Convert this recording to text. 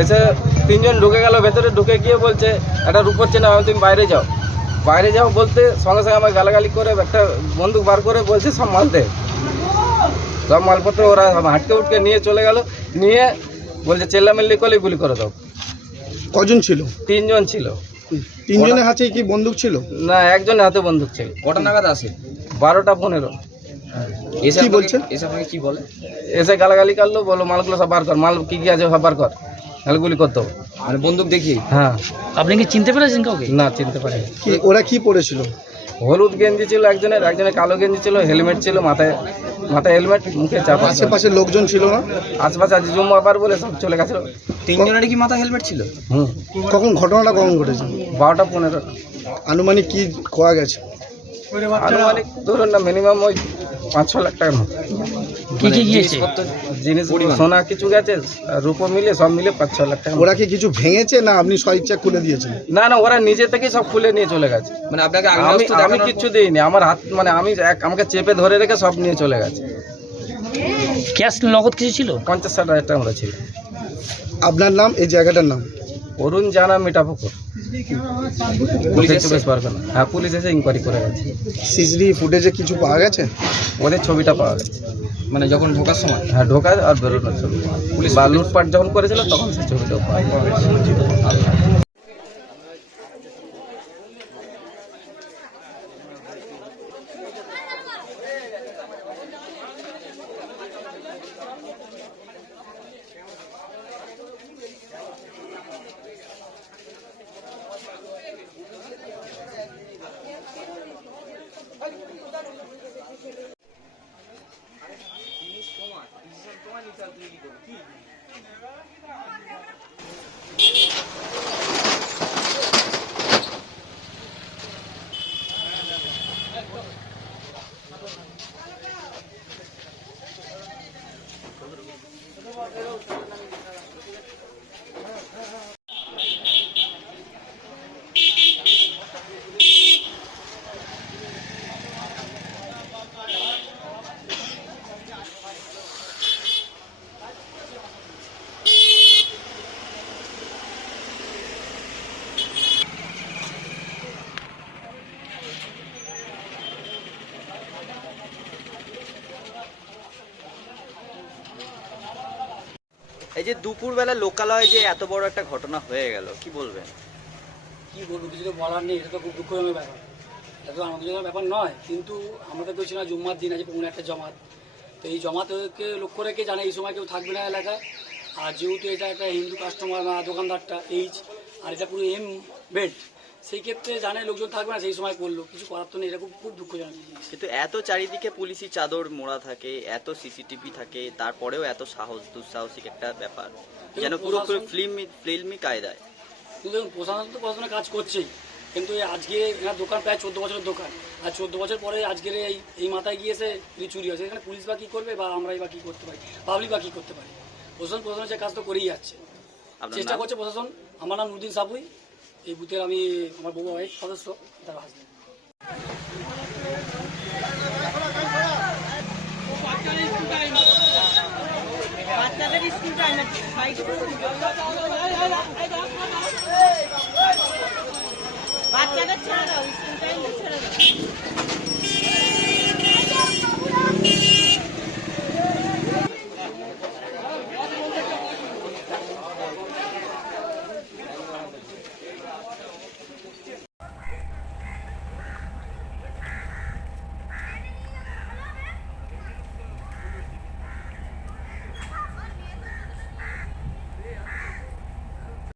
এসে তিনজন ঢুকে গেল, ভেতরে ঢুকে গিয়ে বলছে একটা রূপর চেনা তুমি বাইরে যাও। বাইরে যাও বলতে সঙ্গে সঙ্গে আমার গালাগালি করে একটা বন্দুক বার করে বলছে সব মাল দে। সব মালপত্র ওরা হাঁটকে উঠকে নিয়ে চলে গেল, নিয়ে বলছে চেল্লামিল্লি করলে গুলি করে দাও। কজন ছিল? তিনজন ছিল। তিনজনের হাতে কি বন্দুক ছিল? না, একজনের হাতে বন্দুক ছিল। কটা নাগাদ আসে? 12টা 15। কি বলছে? এসে আপনাকে কি বলে? এসে গালাগালি করলো, বলো মালগুলো সব বার কর, মাল কি কি আছে সব বার কর, তাহলে গুলি করতে হবে। মানে বন্দুক দেখি? হ্যাঁ। আপনি কি চিনতে পেরেছেন কাউকে? না, চিনতে পারিনি। কি ওরা কি পড়েছিল? হলুদ গেঞ্জি ছিল একজনের, একজনের কালো গেঞ্জি ছিল, হেলমেট ছিল, মাথায় হেলমেট, মুখে চাপা। আশেপাশে লোকজন ছিল না? আশপাশে আজ জুম্মাবার বলে সব চলে গেছিল। তিনজনের কি মাথা হেলমেট ছিল? কখন ঘটনাটা কখন ঘটেছে? 12টা 15। আনুমানিক কি খোয়া গেছে? আনুমানিক ধরুন না মিনিমাম ওই 5-6 লাখ টাকার মতো কি কি গিয়েছে? জিনিস, সোনা কিছু গেছে, আর রূপো মিলে সব মিলে 5-6 লাখ টাকা। ওরা কি কিছু ভেঙেছে না আপনি স্বইচ্ছা খুলে দিয়েছেন? না না, ওরা নিজে থেকেই সব খুলে নিয়ে চলে গেছে। মানে আপনাকে আমি কিচ্ছু দিইনি, আমার হাত মানে আমাকে চেপে ধরে রেখে সব নিয়ে চলে গেছে। ক্যাশ নগদ কিছু ছিল? 50-60 হাজার টাকা আমরা ছিল। আপনার নাম, এই জায়গাটার নাম? অরুণ জানা, মিঠাপুকুর, পুলিশ এসে পারবে না। হ্যাঁ, পুলিশ এসে ইনকোয়ারি করে গেছে। সিসিটিভি ফুটেজে কিছু পাওয়া গেছে? ওদের ছবিটা পাওয়া গেছে। মানে যখন ঢোকার সময়? হ্যাঁ, ঢোকার আর বেরোনোর ছবি। পুলিশ বা লুটপাট যখন করেছিল তখন সেই ছবিটাও পাওয়া গেছে। এই যে দুপুরবেলা লোকালয়ে যে এত বড় একটা ঘটনা হয়ে গেল, কি বলবেন? কী বলবো, কিছু তো বলার নেই। এটা তো খুব দুঃখজনক ব্যাপার, এত আনন্দজনক ব্যাপার নয়। কিন্তু আমরা তো বলছি না, জুম্মার দিন আছে, পুরো একটা জমাত। তো এই জমাতকে লক্ষ্য রেখে জানে এই সময় কেউ থাকবে না এলাকায়। আর যেহেতু এটা একটা হিন্দু কাস্টমার বা দোকানদারটা এইচ, আর এটা পুরো এম বেড, সেই ক্ষেত্রে জানে লোকজন থাকবে না, সেই সময় করলো। কিছু করার তো নেই, এটা খুব দুঃখজনক। কিন্তু এত চারিদিকে পুলিশি চাদর মোড়া থাকে, এত সিসিটিভি থাকে, তারপরেও এত দুঃসাহসিক একটা ব্যাপার, যেন পুরোপুরি ফিল্মি কায়দায়। কিন্তু দেখুন, প্রশাসন তো প্রশাসনের কাজ করছেই, কিন্তু আজকে এনার দোকান প্রায় 14 বছরের দোকান, আর 14 বছর পরে আজকের এই মাথায় গিয়েছে চুরি হয়েছে। এখানে পুলিশ বা কী করবে, বা আমরাই বা কী করতে পারি, পাবলিক বা কী করতে পারি? প্রশাসনের যে কাজ তো করেই যাচ্ছে, চেষ্টা করছে প্রশাসন। আমার নাম নুরুদ্দিন সাপুই, এই বুথের আমি, আমার বউ ওয়াইফ সদস্য, তার হাসবেন্ড। বাচ্চাদের স্কুল টাইম, বাচ্চাদের ছেড়ে দাও, স্কুল টাইম ছেড়ে দাও।